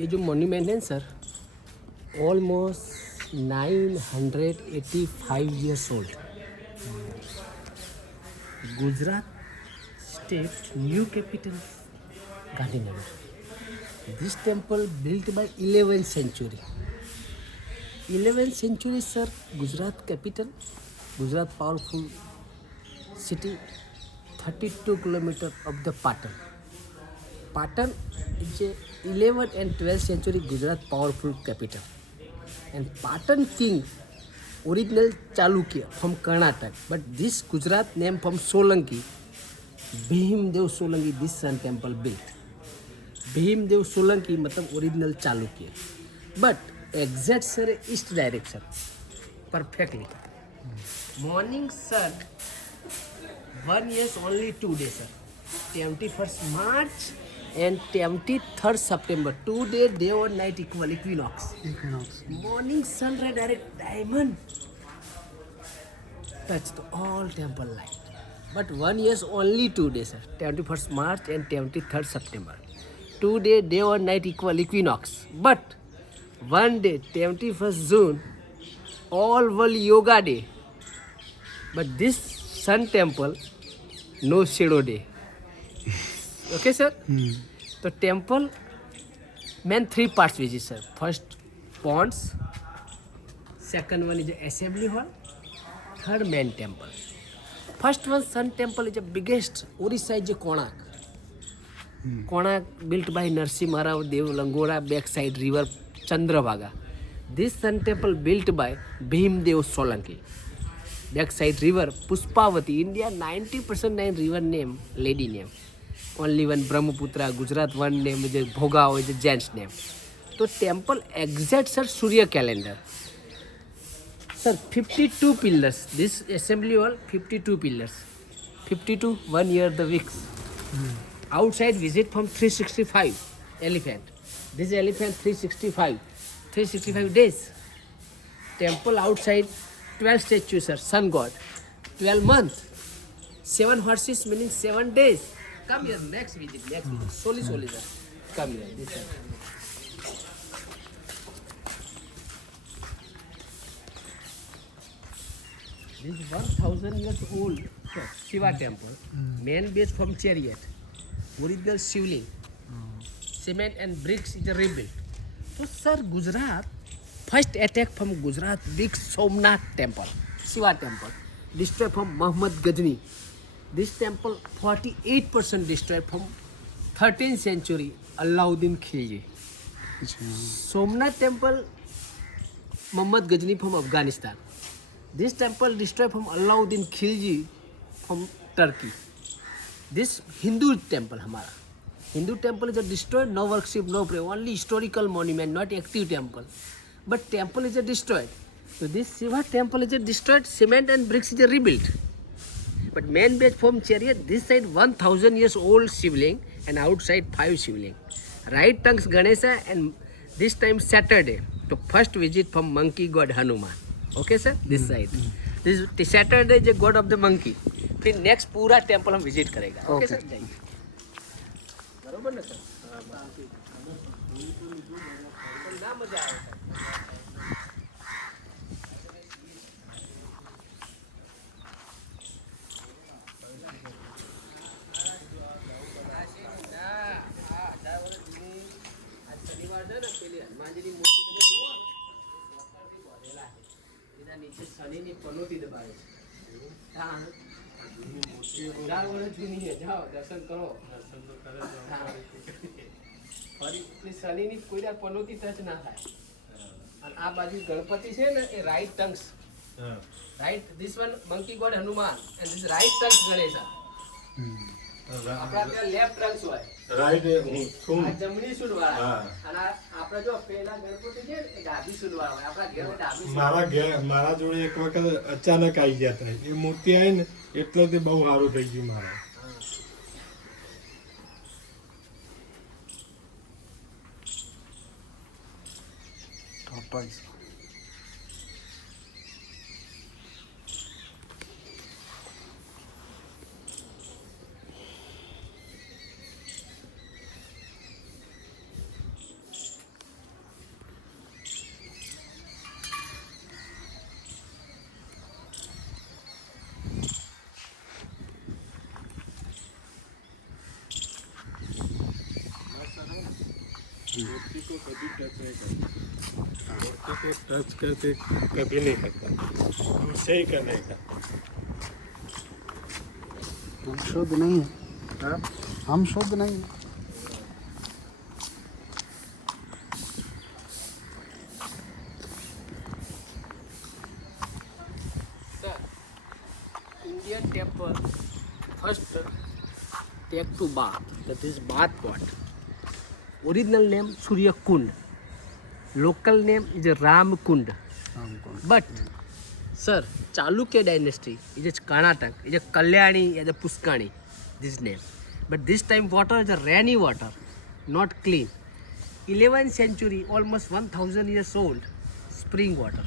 ये जो मॉन्यूमेंट है sir almost 985 years old. Gujarat state new capital Gandhinagar. This temple built by 11th century. 11th century sir, Gujarat capital, Gujarat powerful city, 32 kilometers of the Patan. Patan is a 11th and 12th century Gujarat powerful capital. And Patan king original Chalukya from Karnataka, but this Gujarat name from Solanki, Bhimdev Solanki, this sun temple built. Bhimdev Solanki मतलब original Chalukya, but exact sir east direction perfectly. Morning sun 1 years only 2 days sir, 21st March and 23rd September, 2 days day or night equal equinox. Morning sunrise direct diamond touch the all temple light, but 1 years only 2 days sir, 21st March and 23rd September. 2 day day or night equal equinox, but 1 day 21st June all world yoga day, but this sun temple no shadow day. Okay sir. So temple main 3 parts visit sir. First ponds, second one is the assembly hall, third main temple. First one sun temple is the biggest. Orissa is the Konark. Konark built by Narasimha Rao Dev Langora, backside river Chandrabhaga. This sun temple built by Bhimdev Solanki. Backside river Puspavati. India 90% 9 river name, lady name. Only one Brahmaputra, Gujarat one name is Bhoga is a gent's name. So temple exact sir Surya calendar. Sir 52 pillars. This assembly hall 52 pillars. 52 1 year the weeks. Outside visit from 365 elephant. This elephant 365 days. Temple outside 12 statues sir, sun god. 12 months. 7 horses meaning 7 days. Come here, next visit. Slowly sir. Come here, this side. This is 1000 years old Shiva temple. Main base from chariot. Original shivling, cement and bricks is rebuilt. So sir, Gujarat first attack from Gujarat big Somnath temple, Shiva temple, destroyed from Muhammad Ghazni. This temple 48% destroyed from 13th century Alauddin Khilji. Somnath temple Muhammad Ghazni from Afghanistan. This temple destroyed from Alauddin Khilji from Turkey. This Hindu temple हमारा Hindu temple is a destroyed, no worship, no prayer, only historical monument, not active temple. But temple is a destroyed. So this Shiva temple is a destroyed, cement and bricks is a rebuilt. But main base from chariot, this side 1000 years old shivling and outside 5 shivling. Right tongues Ganesha and this time Saturday. So first visit from monkey god Hanuman. Okay sir, this side. This Saturday is the god of the monkey. फिर next पूरा temple हम visit करेगा. Okay sir, जाइए. बरोबर ना sir? ना मजा आएगा. शनिवार है ना, पहले हनुमान जी की मूर्ति તમે જુઓ, એના નીચે શનિની પનોતી દબાવે છે. હા, 4 વર્ષ જૂની છે. જાઓ દર્શન કરો. ફરી શનિની કોઈ વાર પનોતી ટચ ના થાય. અને આ બાજુ ગણપતિ છે ને, એ right tongues. Right this one monkey god Hanuman and this right tongues Ganesha. આપણા ત્યાં લેફ્ટ ટંગ્સ હોય, રાઈટ જમણી સૂંઢ વાળા. અને આપણે જો પેલા ગણપતિ છે ને, એ ડાબી સૂંઢ વાળા હોય. આપણા ઘેર ડાબી. મારા જોડે એક વખત અચાનક આવી ગયા હતા. એ મૂર્તિ આવી ને એટલે તે બહુ સારું થઈ ગયું મારે. मूर्ति को कभी टच नहीं करता, मूर्ति को टच करते कभी नहीं करता, हमसे ही करने का। हम शुद्ध नहीं है, हाँ? हम शुद्ध नहीं है। Sir, Indian temple first take to bath. That is bath pot. Original name Surya Kund. Local name is Ram Kund. हमको But sir, Chalukya dynasty is a Karnataka, is a Kalyani, is a Puskani. This name. But this time water is a rainy water, not clean. 11th century, almost 1000 years old, spring water.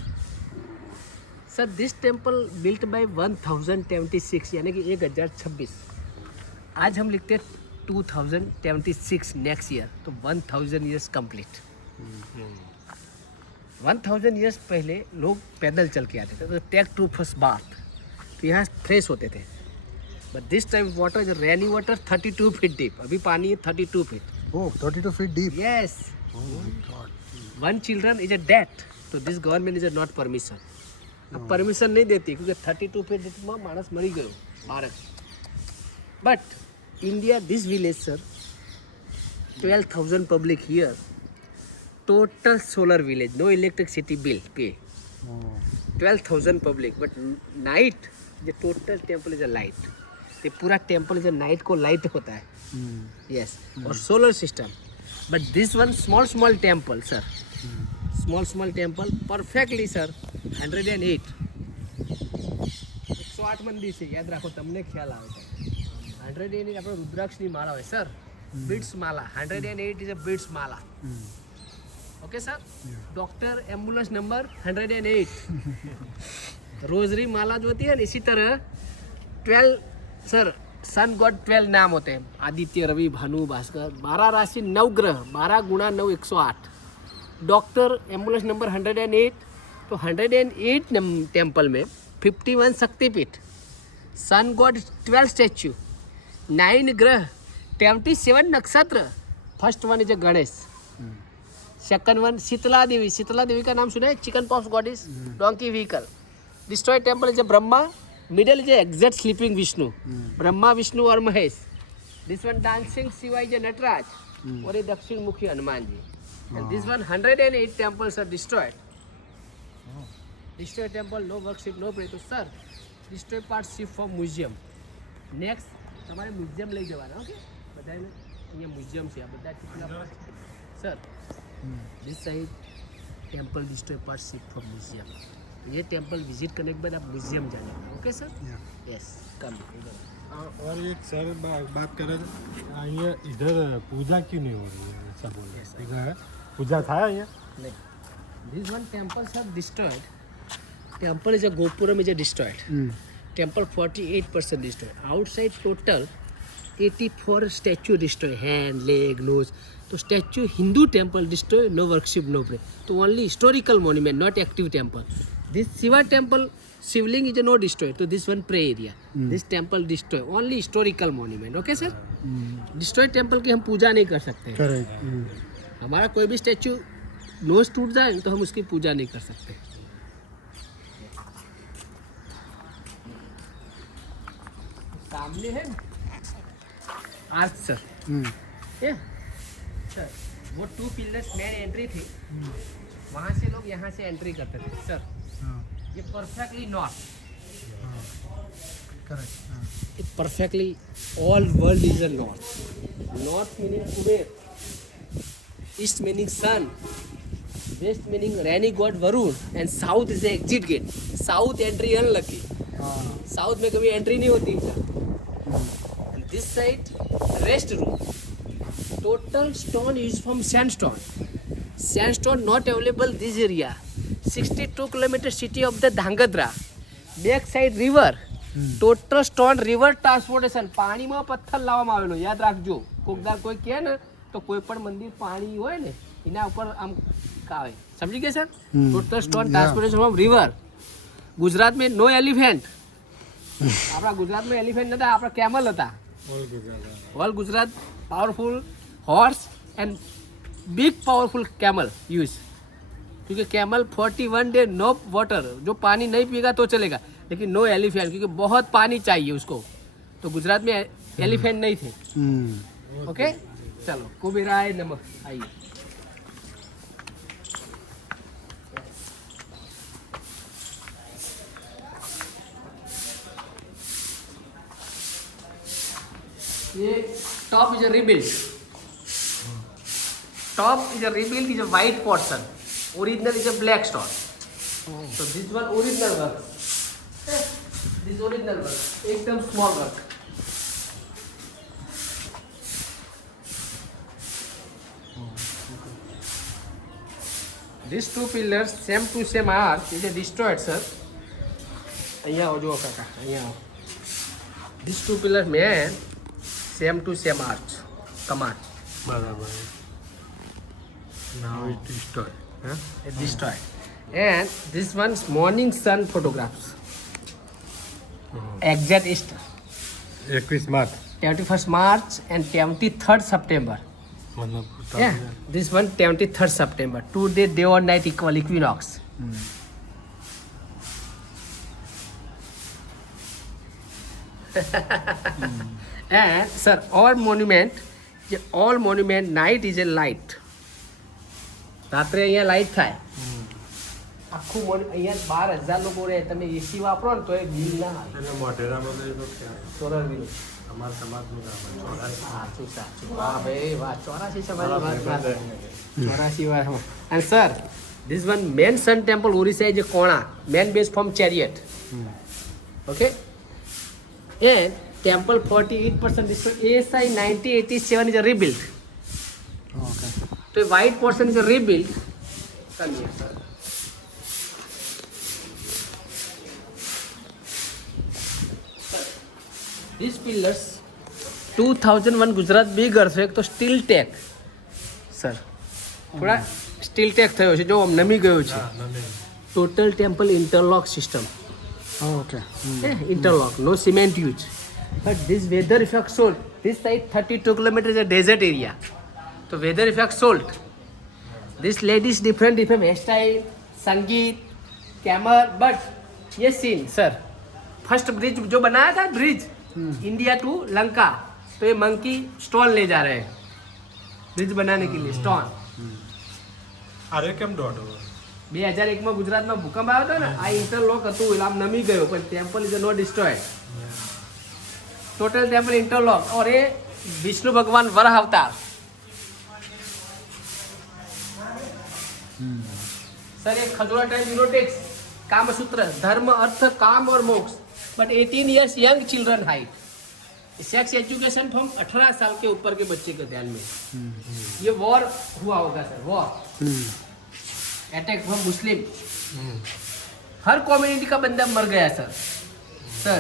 Sir this temple built by 1026 यानी कि 1026। आज हम लिखते हैं 2026 next year, तो 1000 years complete. 1000 years पहले लोग पैदल चल के आते थे, तो टेक टू फर्स्ट बाथ, तो यहाँ फ्रेश होते थे। But this time water is rainy water 32 feet deep. अभी पानी है 32 feet. Oh 32 feet deep. Yes, oh my god. One children is a death, तो this government is a not permission. अब permission नहीं देती क्योंकि 32 फीट में मानस मरी गयो Bharat. But India this village sir 12,000 public here, total solar village, no electricity bill pay, 12,000 public. But night the total temple is a light, ये पूरा टेम्पल इज अ नाइट को लाइट होता है। यस, और solar system. But this one small small temple sir, small temple perfectly sir 108 મંદિર છે, યાદ રાખો, તમને ખ્યાલ આવે છે। 108 આપણે રુદ્રાક્ષની માળા હોય sir, beads mala, 108 is a beads mala. Okay sir, doctor ambulance number 108 rosary माला जो होती है ना, इसी तरह 12 सर सन गॉड 12 नाम होते हैं, आदित्य, रवि, भानु, भास्कर। 12 राशि 9 ग्रह, 12 गुणा 9 108। डॉक्टर एम्बुलेंस नंबर 108, तो 108 टेम्पल में 51 शक्तिपीठ, सन गॉड 12 स्टैच्यू, 9 ग्रह, 27 नक्षत्र। First one is a Ganesh, second one Shitala Devi. Shitala Devi का नाम सुना है, chickenpox goddess, donkey vehicle. Destroy temple is a Brahma, middle is a exact sleeping Vishnu, Brahma Vishnu और Mahesh. This one dancing Shiva is a Nataraj, और ये दक्षिण मुखी Hanuman ji. And this one 108 temples are destroyed. Destroyed temple, no worship, no pray. तो sir destroyed part shift for museum. Next તમારે museum લઈ જવાના, okay? બધાને અહીંયા મ્યુઝિયમ છે, આ બધા કેટલા sir this side temple destroy part shift for museum. ये टेम्पल विजिट करने के बाद आप म्यूजियम जाना, ओके सर? यस, कम इधर। और एक सर बात करे ये इधर पूजा क्यों नहीं हो रही है, ऐसा बोल Yes, sir. इधर पूजा था ये नहीं, this one temples are destroyed. Temple is a gopuram is a destroyed. Temple 48% destroyed. Outside total 84 statue destroy, hand, leg, nose. तो statue Hindu temple destroy, no worship, no pray. तो only historical monument, not active temple. This Shiva temple Shivling is no destroy, तो this one pray area. This temple destroy, only historical monument, okay sir? Destroy temple की हम पूजा नहीं कर सकते। Correct. हमारा कोई भी स्टैचू नोज टूट जाए तो हम उसकी पूजा नहीं कर सकते। सामने है आर्च सर, ये सर वो 2 पिलर्स मेन एंट्री थी, वहाँ से लोग यहाँ से एंट्री करते थे सर। ये perfectly north, correct. it perfectly all world is a north. North meaning Kuber, east meaning sun, west meaning rainy god Varun, and south is the exit gate. South entry unlucky. South में कभी entry नहीं होती इधर। And this side rest room. Total stone is from sandstone. Sandstone not available this area. 62 kilometer city of the Dhangadra. Back side river. Total stone river transportation, પાણીમાં પથ્થર લાવવામાં આવેલો, યાદ રાખજો। કોકદાર કોઈ કહે ને તો કોઈ પણ મંદિર પાણી હોય ને એના ઉપર આમ કાવે, સમજી ગયા sir? Total stone transportation from river. ગુજરાતમાં નો એલિફેન્ટ, આપણા ગુજરાતમાં એલિફેન્ટ નતા, આપણા કેમલ હતા। और Gujarat all Gujarat powerful horse and big powerful camel use, क्योंकि कैमल 41 डे नो वाटर, जो पानी नहीं पिएगा तो चलेगा, लेकिन नो एलिफेंट, क्योंकि बहुत पानी चाहिए उसको। तो गुजरात में एलिफेंट नहीं थे। ओके, चलो कुबेराय नमः। आइए, ये top is a rebuild, top is a rebuild, is a white portion, original is a black stone. So this one original work. This original work. एकदम small work. These two pillars same to same arch is destroyed, sir. અહીંયા આવો જુઓ કાકા, અહીંયા આવો. These two pillars man same to same arch. Command. બરાબર. Now it is destroyed. Huh? It's destroyed. And this one's morning sun photographs. Exact is 21 March 21st March and 23rd September. મતલબ Yeah, this one 23rd September. 2 day, day or night equal equinox. And sir, all monument night is a light. રાત્રે અહીંયા light થાય. આખું અહીંયા 12,000 લોકો રહે, તમે એસી વાપરો ને તો એ બિલ ના આવે. એટલે મોઢેરામાં તો એ તો સોલર બિલ. અમારા સમાજનું નામ સાચું સાચું. વાહ ભાઈ વાહ, 84 સમાજની વાત. 84 વાર. And sir, this one main sun temple Orissa is a Kona, main base from chariot. Okay. And temple 48% destroyed. ASI 1987 is a rebuild. Okay. So a white portion is a rebuild. Come here, sir. These pillars 2001 Gujarat big earthquake તો steel tech sir થોડા steel tech થયો છે, જો નમી ગયો છે. Total temple interlock system. Okay. Interlock, no cement use. But this weather effect salt, this side 32 kilometers is a desert area. So weather effect salt. This ladies different hairstyle, संगीत, कैमर, but ये scene sir, first bridge जो बनाया था bridge India to Lanka, तो ये monkey stone ले जा रहे हैं ब्रिज बनाने के लिए स्टोन. અરે કેમ દોઢ 2001 માં ગુજરાતમાં ભૂકંપ આવ્યો હતો ને, આ ઇન્ટરલોક હતું એટલે આમ નમી ગયો, પણ temple is not destroyed. Total temple interlock. और ये विष्णु भगवान वराह अवतार. सर ये खजूरा टाइम यूरोटेक्स, कामसूत्र, धर्म अर्थ काम और मोक्ष, but 18 years young children height. Sex education from 18 साल के ऊपर के बच्चे के ध्यान में. ये वॉर हुआ होगा sir, war attack from Muslim. Her community का बंदा मर गया सर. सर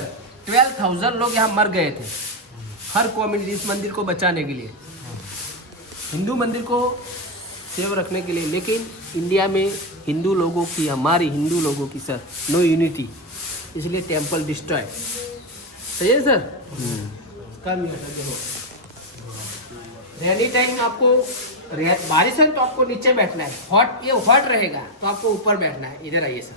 12,000 लोग यहाँ मर गए थे, हर कम्युनिटी इस मंदिर को बचाने के लिए, हिंदू मंदिर को सेव रखने के लिए. लेकिन इंडिया में हिंदू लोगों की, हमारी हिंदू लोगों की सर नो यूनिटी, इसलिए टेम्पल डिस्ट्रॉय. सही है सर. कम रेनी टाइम आपको बारिश है तो आपको नीचे बैठना है, हॉट ये हॉट रहेगा तो आपको ऊपर बैठना है. इधर आइए सर,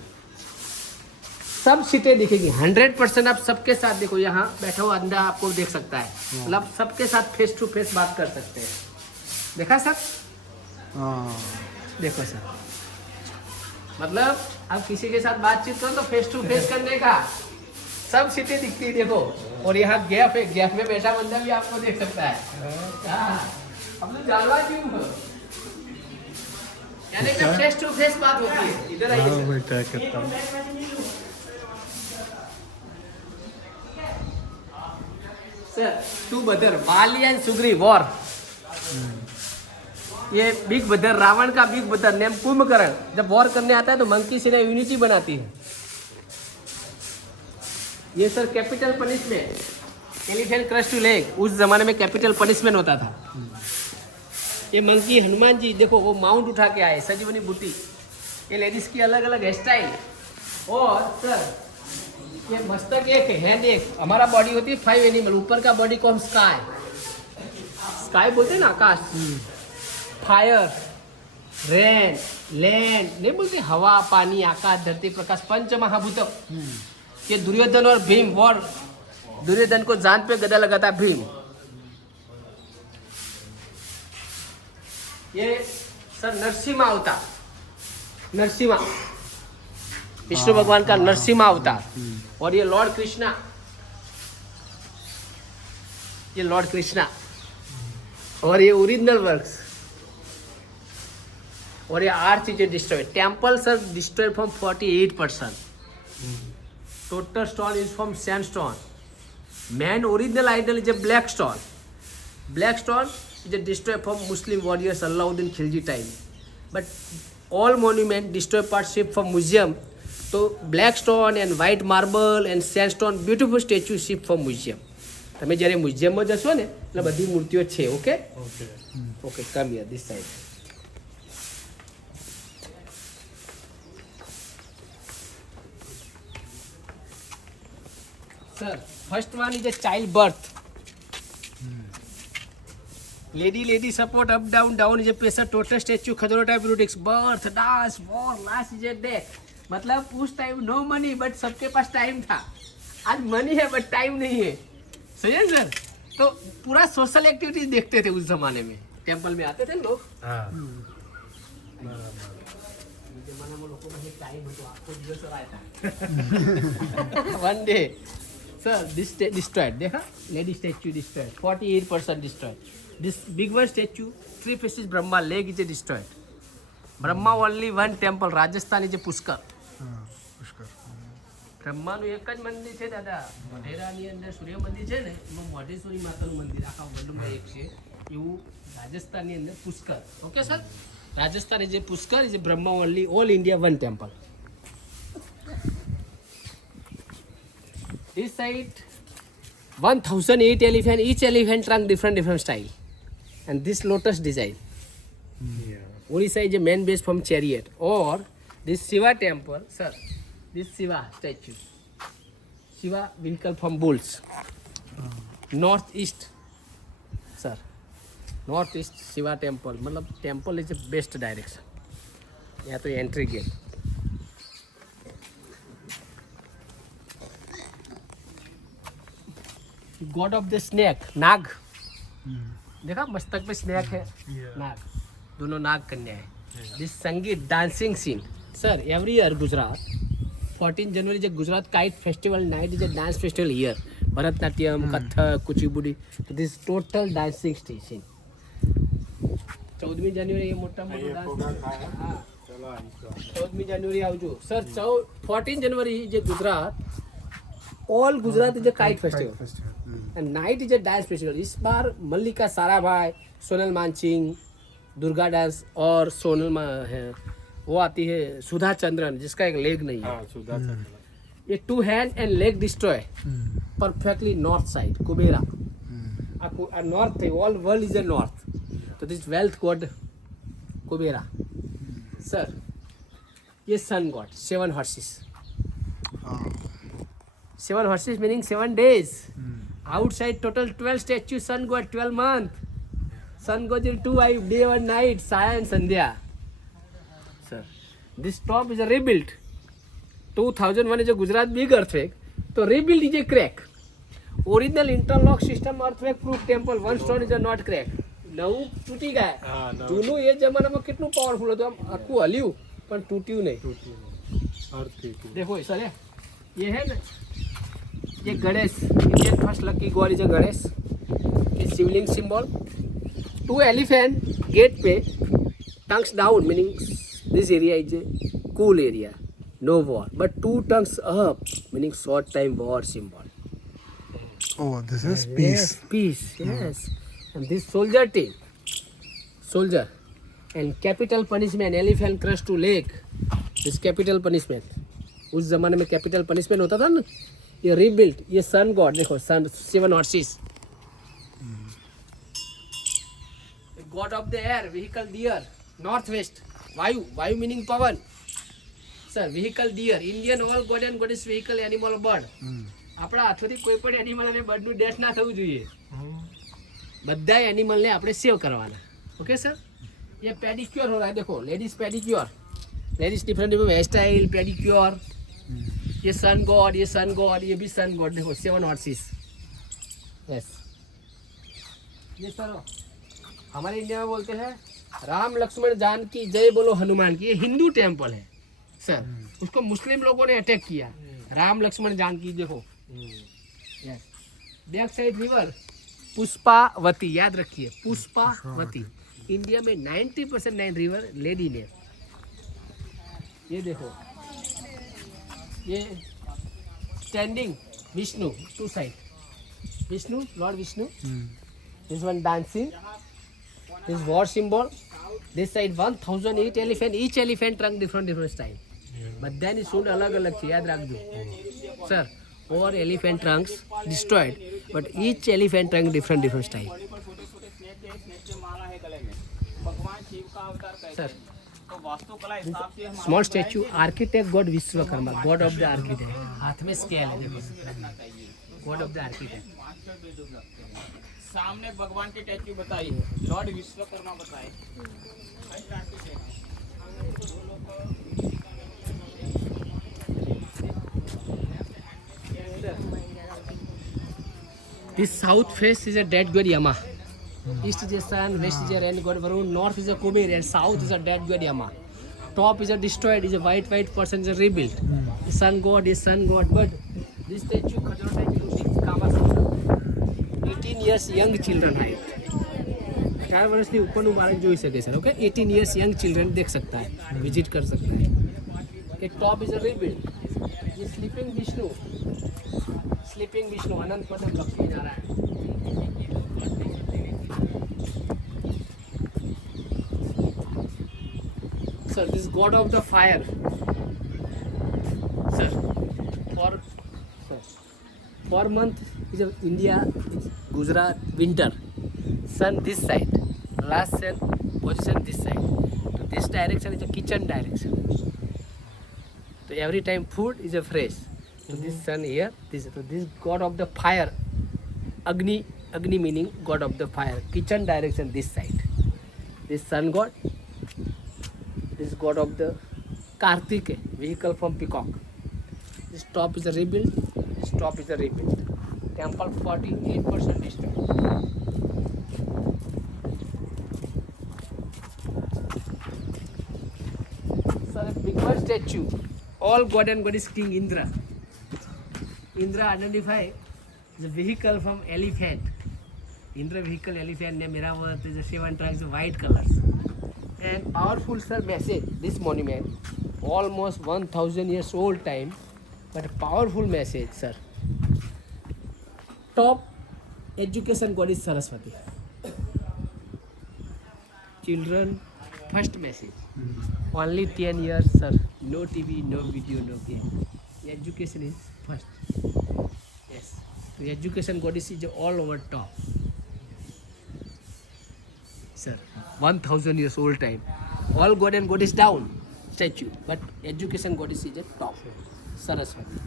सब सीटें दिखेगी 100%. आप सबके साथ देखो, यहाँ बैठा हुआ अंदर आपको देख सकता है, मतलब सबके साथ फेस टू फेस बात कर सकते हैं. देखा सर, देखो सर, मतलब आप किसी के साथ बातचीत करो तो फेस टू फेस करने का, सब सीटें दिखती है देखो. और यहाँ गैप है, गैप में बैठा बंदा भी आपको देख सकता है. अब तो जानवा क्यों हो, यानी कि फेस टू फेस बात होती है. इधर आइए सर. मैं ट्राई करता हूँ. Sir two brother Bali and Sugri war. ये बिग ब्रदर, रावण का बिग ब्रदर नेम कुंभकर्ण, जब वॉर करने आता है तो मंकी से यूनिटी बनाती है. ये sir capital punishment, elephant crush two leg, उस जमाने में कैपिटल पनिशमेंट होता था. ये मंकी हनुमान जी देखो वो माउंट उठा के आए, संजीवनी बूटी. ये लेडीज की अलग अलग हेयर स्टाइल. और सर ये मस्तक एक है, हैंड एक. हमारा बॉडी होती है 5 एनिमल, ऊपर का बॉडी को हम स्काई बोलते हैं ना, आकाश. ફાયર, રેન, લેન્ડ, नहीं बोलते हवा, पानी, आकाश, धरती, प्रकाश, पंच महाभूत। ये दुर्योधन और भीम वॉर, दुर्योधन को जान पे गदा लगाता भीम। ये सर नरसिम्हा अवतार, नरसिम्हा विष्णु भगवान का नरसिम्हा अवतार। और ये लॉर्ड कृष्णा, ये लॉर्ड कृष्णा। और ये ओरिजिनल वर्क्स। और ये 8 चीजें destroy. Temple sir destroy from 48%। Total stone is from sandstone. Main original idol is a black stone. Black stone is a destroy from Muslim warriors Alauddin Khilji time. But all monument destroy part shift from museum. तो black stone and white marble and sandstone beautiful statue shift from museum. તમે જ્યારે મ્યુઝિયમમાં જશો ને એટલે બધી મૂર્તિઓ છે. Okay okay come here this side. Sir first one is a child birth. Lady support up down down is a pressure total statue खजूर टाइप रूटिक्स birth dance war last is a death. मतलब उस time no money but सबके पास time था. आज money है but time नहीं है. सही है सर. तो पूरा सोशल एक्टिविटीज देखते थे उस जमाने में. टेम्पल में आते थे लोग. One day sir this destroyed. देखा lady statue destroyed 48% destroyed. This big one statue, 3 faces Brahma, leg is destroyed. Brahma only one temple, Rajasthan is a Pushkar. બ્રહ્માનું એક જ મંદિર છે દાદા. મોઢેરાની અંદર સૂર્ય મંદિર છે ને એમાં મોઢેશ્વરી માતાનું મંદિર આખા વર્લ્ડમાં એક છે એવું રાજસ્થાનની અંદર Pushkar. Okay sir. Rajasthan is A Pushkar is A Brahma only all India one temple. This side 1008 elephant, each elephant trunk different style. And this lotus design. Orissa is a main base from chariot. Or this Shiva temple, sir. This Shiva statue. Shiva vehicle from bulls. Northeast, sir. Northeast Shiva temple. मतलब temple is the best direction. यहाँ तो entry gate. God of the snake, naag. देखा मस्तक पे snake है. नाग, दोनों नाग कन्या है. This sangeet dancing scene sir every year Gujarat 14 January जो Gujarat kite festival night is a dance festival year. Bharatanatyam, Kathak, Kuchipudi. This total dancing station. 14 January ये मोटा मोटा डांस. 14 જાન્યુઆરી આવજો સર. 14 जनवरी जो Gujarat all Gujarat is a kite festival. And night is a dance festival. इस बार मल्लिका Sarabhai, Sonal Mansingh, Durga dance और सोनल है वो आती है सुधा चंद्रन जिसका एक लेग नहीं है. ये 2 hand and leg destroy perfectly north side Kubera. North है all world is a north. तो this wealth god Kubera. Sir ये sun god 7 horses. 7 horses meaning 7 days. Outside total 12 statues. Sun god 12 month. Sun goes in 2 day and night. Saya and Sandhya. Sir, this top is a rebuilt. 2001 is a Gujarat big earthquake. So rebuild is a crack. Original interlock system earthquake proof temple. One stone is a not crack. નવું તૂટી ગયા. જૂનું એ જમાનામાં કેટલું powerful હતું. આમ આખું હલ્યું પણ ટૂટ્યું નહીં. देखो सर ये है ना ये Ganesh Indian first lucky god is a Ganesh. ये शिवलिंग सिंबल. 2 एलिफेंट गेट पे tongues down meaning this area is a cool area no war but 2 tongues up meaning short time war symbol. Oh, this is peace. Peace yes. And this soldier team soldier and capital punishment elephant crush to lake. This capital punishment उस जमाने में capital punishment होता था ना. ये rebuilt. ये sun god देखो sun 7 horses. God of the air vehicle deer north west. Vayu Vayu meaning Pavan. Sir vehicle deer Indian all god and goddess vehicle animal bird. આપણા હાથોથી કોઈ પણ એનિમલ અને બર્ડનું ડેથ ના થવું જોઈએ. બધા એનિમલને આપણે સેવ કરવાના. Okay sir. ये पेडिक्योर हो रहा है, देखो ladies pedicure, ladies different different hair style, pedicure. ये सन गॉड, ये सन गॉड, ये भी सन गॉड, देखो 7 हॉर्सेस। यस, ये सर हमारे इंडिया में बोलते हैं राम लक्ष्मण जानकी जय बोलो हनुमान की। ये हिंदू टेम्पल है सर, उसको मुस्लिम लोगों ने अटैक किया। राम लक्ष्मण जानकी देखो। Yes, back side river Pushpavati, याद रखिए पुष्पावती। इंडिया में 90% 9 रिवर लेडी ने। ये देखो, ये standing Vishnu, 2 side Vishnu, lord Vishnu. This one dancing, this war symbol. This side 1008 elephant, each elephant trunk different style. बधानी सूंड अलग अलग है, याद रखो सर। और elephant trunks destroyed, but each elephant trunk different style. Sir small statue, architect god Vishwakarma, god of the architect. हाथ में स्केल है, देखो गॉड ऑफ द आर्किटेक्ट। सामने भगवान की स्टैचू बताइए, लॉर्ड विश्वकर्मा बताए। This south face is a dead god Yama. East is a sun, west is a rain god Varun, north is a Kubir, and south is a dead god Yama. Top is a destroyed, is a white person is a rebuilt. The sun god is sun god, but this statue Khajuraho statue is Kama Sutra. 18 years young children height. 4 વર્ષથી ઉપરનું બાળક જોઈ શકે sir, okay. 18 years young children देख सकता है, visit कर सकता है। एक टॉप इज अ rebuilt. ये sleeping Vishnu, sleeping Vishnu Anant Padam Lakshmi Narayan. Sir this god of the fire sir, for month is India, Gujarat winter. Sun this side, last sun position this side, तो this direction is a kitchen direction, तो every time food is a fresh. So this sun here, this god of the fire, Agni meaning god of the fire. Kitchen direction this side. This sun god, this god of the Kartik, vehicle from peacock. This top is a rebuild, this top is a rebuild. Temple 48% destroyed. So the biggest statue, all god and goddess King Indra. Indra identify the vehicle from elephant. Indra vehicle elephant name Miravat is a 7 trunks white colors. And powerful sir message, this monument almost 1000 years old time, but a powerful message sir. Top education god is Saraswati. Children first message. Only 10 years sir, no TV, no video, no game. Education is first. Yes, the education goddess is all over top sir. 1000 years old time, all god and goddess down statue, but education goddess is at top, Saraswati.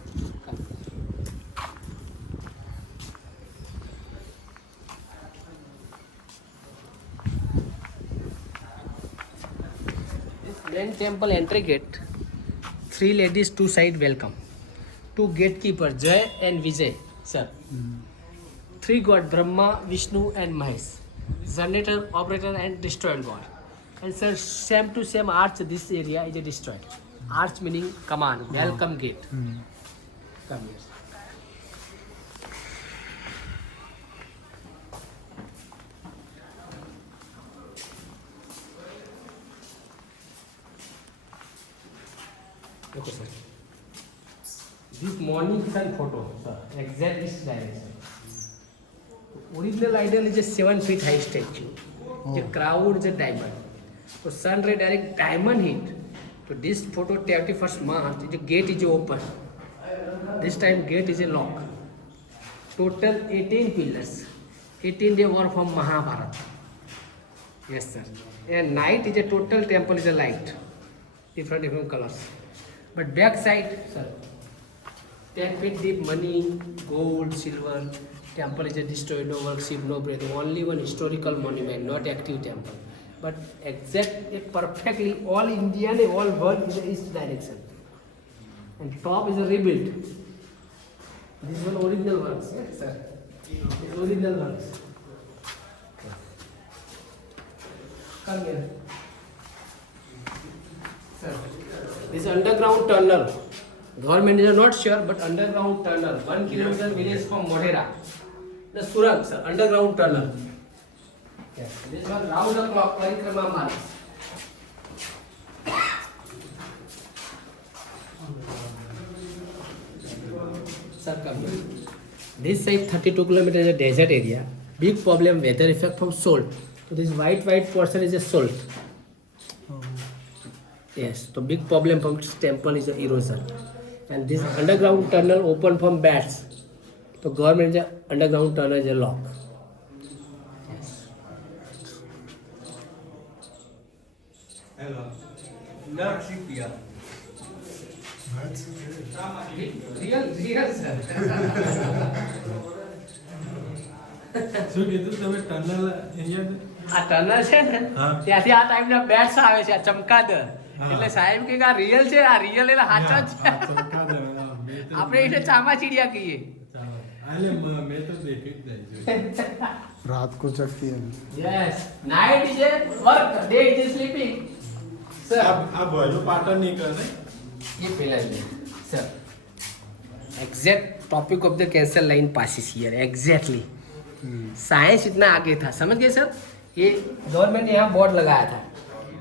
This main temple entry gate, 3 ladies, 2 side welcome. 2 gatekeepers, Jay and Vijay, sir. 3 god, Brahma, Vishnu and Mahesh. Generator, operator and destroyer god. And sir, same to same arch, this area is a destroyed. Arch meaning command, welcome gate. Come here. Okay, sir. This morning sun photo, sir, exact this direction. Original idol is a 7 feet high statue. The crowd is a diamond. So sun ray direct diamond hit. So this photo 31st March, the gate is open. This time gate is a lock. Total 18 pillars. 18 they were from Mahabharata. Yes sir. And night is a total temple is a light. Different colors. But back side, sir, 10 feet deep money, gold, silver. Temple is a destroyed, no worship, no breathing. Only one historical monument, not active temple. but exact perfectly all India and all world is the east direction. And top is a rebuilt. This one original ones, yes, sir. This original ones. Come here. Sir, this underground tunnel. Government is not sure, but underground tunnel. 1 kilometer village from Modhera. The Surang, sir, underground tunnel. Yes. This one round the clock, Parikrama March. Sir, come here. This side 32 kilometers is a desert area. Big problem, weather effect from salt. So this white portion is a salt. Yes, so big problem from this temple is the erosion. And this underground tunnel open from bats. So government is a underground tunnel is a lock. Yes. Hello. Real sir. શું કીધું તમે tunnel અહીંયા આ tunnel છે ને હા. ત્યાંથી આ ટાઈપના બેટ્સ આવે છે આ ચમકાદર એટલે સાહેબ કે આ રિયલ છે આ રિયલ એટલે સાચા જ છે આપણે એને ચામાચીડિયા કહીએ મેં તો દેખી જ નહીં रात को जगती है yes night is A work day is sleeping sir આ ભોયનું પાટણ નહીં કરે ये पहला है sir exact topic of the cancer line passes here exactly science इतना आगे था समझ गए सर ये गवर्नमेंट ने यहाँ बोर्ड लगाया था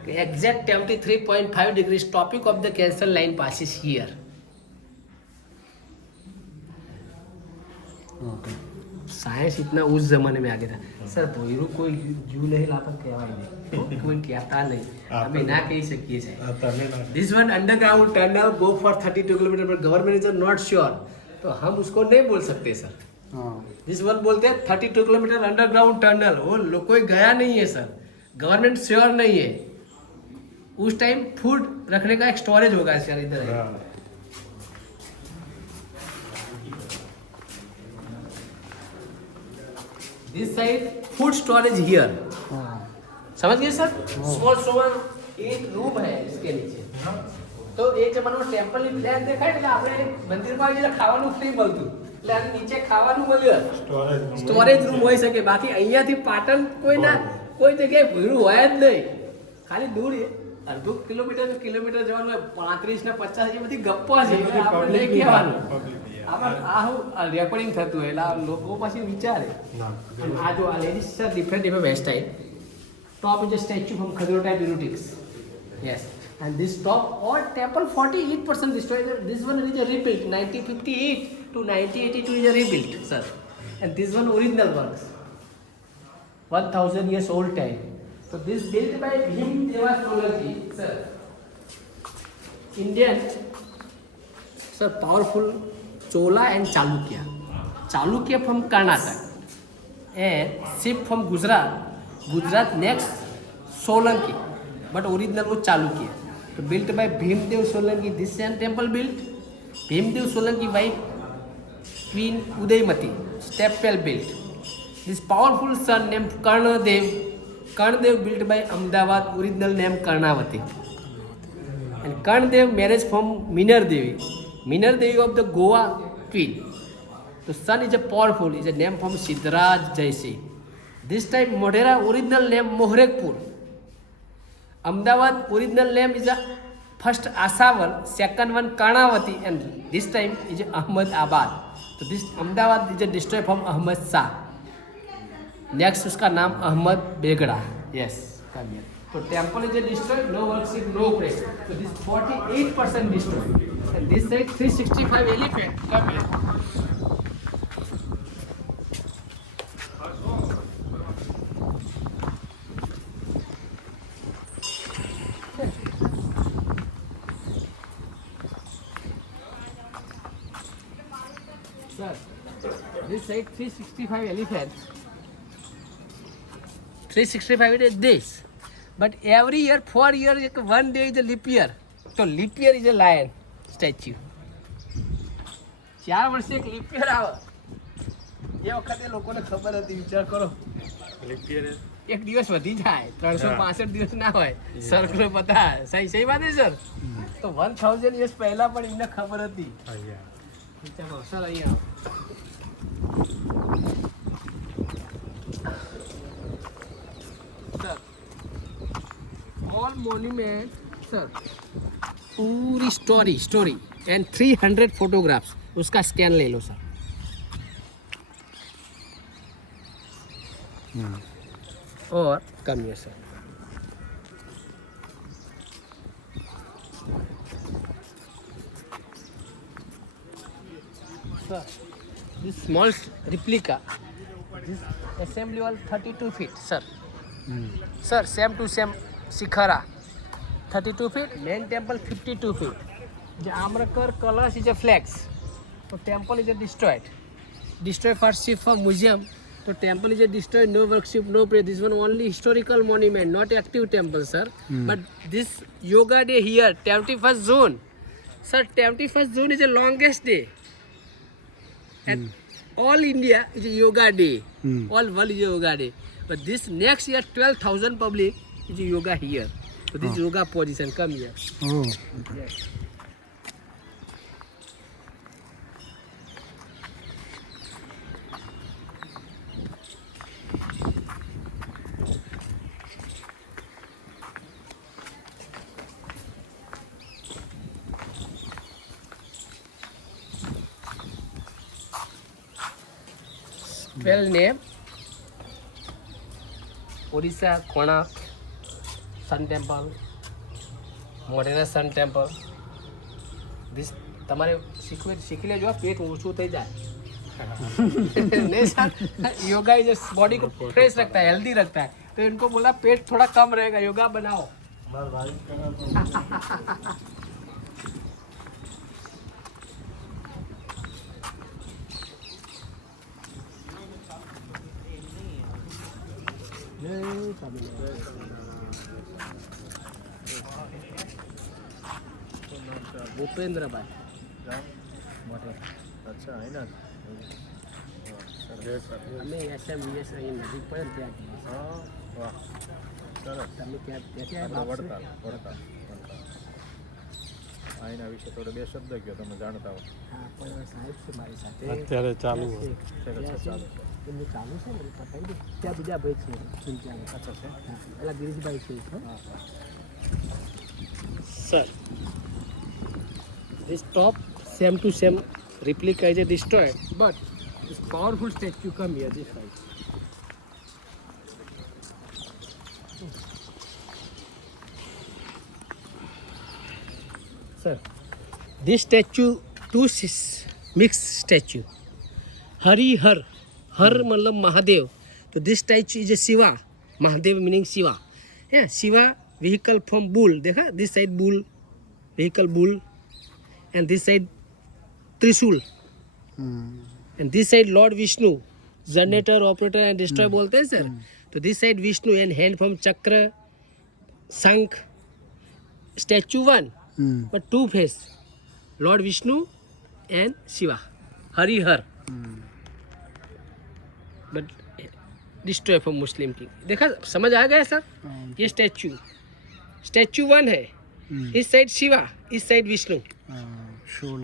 कि exact 73.5 degree topic of the cancer line passes here science इतना उस जमाने में आगे था सर भोयरू कोई जू नहीं लाता कहवाई नहीं कोई कहता नहीं अभी ना कही सकिए છે This one underground tunnel go for 32 kilometre पर गवर्नमेंट इज नॉट श्योर तो हम उसको नहीं बोल सकते सर हाँ दिस वन बोलते हैं 32 किलोमीटर अंडरग्राउंड टनल वो कोई गया नहीं है सर गवर्नमेंट श्योर नहीं है उस टाइम फूड रखने का एक स्टोरेज होगा सर इधर है this side food storage here समझ गए सर स्मॉल एक रूम है इसके नीचे તો એ જમાનામાં ટેમ્પલની પ્લાન દેખાય એટલે આપણે મંદિરમાં આવીને ખાવાનું ફ્રી મળતું એટલે આ નીચે ખાવાનું મળ્યું સ્ટોરેજ રૂમ હોઈ શકે બાકી અહીંયાથી પાટણ કોઈ જગ્યાએ ભીડ હોય જ નહીં ખાલી દૂર અડધો કિલોમીટર જવાનું હોય 35 ને 50 એ બધી ગપ્પા છે એટલે આપણે નહીં કહેવાનું આ રેકોર્ડિંગ થતું હોય એટલે આ લોકો પછી વિચારે આ જો આ લેડીઝ છે different hair style top is a statue from Khajuraho Bureautics. Yes. And this top all temple 48% destroyed. This one is a rebuilt 1958 to 1982 is a rebuilt, sir. And this one original works. 1000 years old time. So this built by Bhim Deva Solanki, sir. Indian, sir, powerful Chola and Chalukya. Chalukya from Karnataka and shipped from Gujarat next Solanki, but original was Chalukya. So built by Bhimdev Solanki. This same temple built. Bhimdev Solanki wife Queen Udaymati. Step well built. This powerful son named Karnadev. Karnadev built by Ahmedabad. Original name Karnavati. And Karnadev marriage from Minar Devi. Minar Devi of the Goa Queen. The son is a powerful. Is a name from Siddharaj Jaisi. This time Modhera original name Mohrekpur. Ahmedabad original name is a first Asawal, second one Karnavati, and this time is Ahmedabad. So this Ahmedabad is a destroyed from Ahmad Shah. Next उसका नाम Ahmad Begda. Yes, come here. So temple is a destroyed, no worship, no prayer. So this 48% destroyed. And this side 365 elephant. Come here. Sir, this side 365 elephants. 365 it is this. But every year, 4 years, 1 day is a leap year. So leap year is a lion statue. 4 વર્ષે એક leap year આવે. એ વખતે લોકોને ખબર હતી વિચાર કરો. લીપિયર એક દિવસ વધી જાય 365 દિવસ ના હોય સર્કલ પતા સહી વાત છે સર તો 1000 years પહેલા પણ એમને ખબર હતી ચાલો સર અહીંયા સર all monument sir पूरी स्टोरी एंड 300 फोटोग्राफ्स उसका स्कैन ले लो सर और कम ये sir sir this small replica this assembly wall 32 feet sir sir same to same shikhara 32 feet, main temple 52 feet. The Amrakar Kalash is a flex. So temple is destroyed. Destroyed for ship for museum. So temple is destroyed, no worship, no prayer. This one only historical monument, not active temple, sir. But this yoga day here, 21st June. Sir, 21st June is the longest day. And all India is a yoga day. All world is a yoga day. But this next year, 12,000 public is a yoga here. So this yoga position, come here. Oh. Yes. Well name Odisha Konark Sun Temple, Modena Sun Temple. This તમારે શીખી લેજો પેટ ઓછું થઈ જાય नहीं sir yoga is body को fresh रखता है हेल्दी रखता है तो इनको बोला पेट थोड़ा कम रहेगा योगा बनाओ भूपेंद्र भाई अच्छा है ना અમે એસએમવીએસ અહીં નજીક પડે ને ત્યાં હા વાહ સરસ તમે ત્યાં ત્યાં વડતાલ આ એના વિશે થોડો બે શબ્દ કહો તમે જાણતા હો હા પણ સાહેબ છે મારી સાથે અત્યારે ચાલુ એમનું ચાલુ છે ને પતાવી દે ત્યાં બીજા ભાઈ છે ત્યાં અચ્છા છે પેલા ગિરીશભાઈ છે sir this top same to same replica is destroyed but this powerful statue come here this side sir this statue two mixed statue hari har matlab mahadev so this statue is a shiva mahadev meaning shiva yeah shiva vehicle from bull dekha this side bull vehicle bull and this side Trishul and this side Lord Vishnu generator operator and destroyer bolte hain sir तो this side Vishnu and hand from chakra Shankh statue one but two face Lord Vishnu and Shiva Hari Har but destroy from Muslim king देखा समझ आ गया sir ये statue one है इस side Shiva इस side Vishnu शूल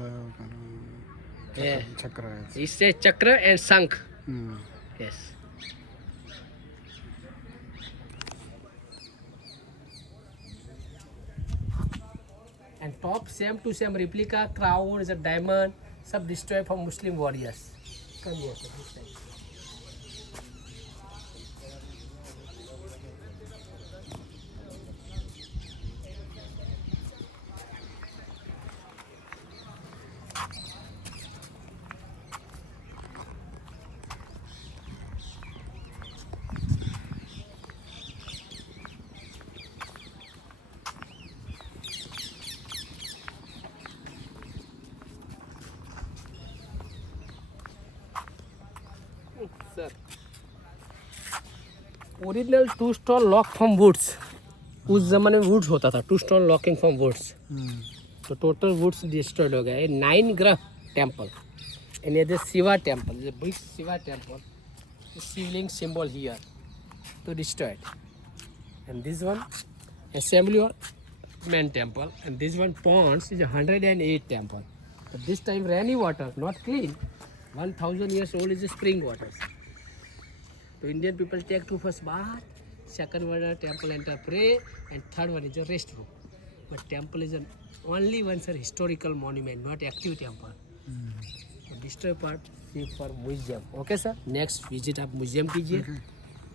Yeah. चक्र है It says Chakra and Shankh. Yes. And top same to same replica crown is a diamond. Sab destroyed from Muslim warriors. Come here, sir, this side. Sir, original two stone lock from woods उस जमाने में woods होता था two stone locking from woods तो total woods destroyed हो गया 9 ग्रह temple and ये Shiva temple big Shiva temple Shivling symbol here to destroy it. And this one, assembly or main temple, and this one ponds is 108 temple. But this time rainy water, not clean. 1000 years old is the spring water. So Indian people take to first bath, second one temple enter pray, and third one is a rest room. But temple is an only one sir historical monument, not active temple. So destroy part see for museum. Okay sir. Next visit आप museum कीजिए.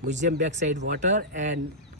Museum backside water and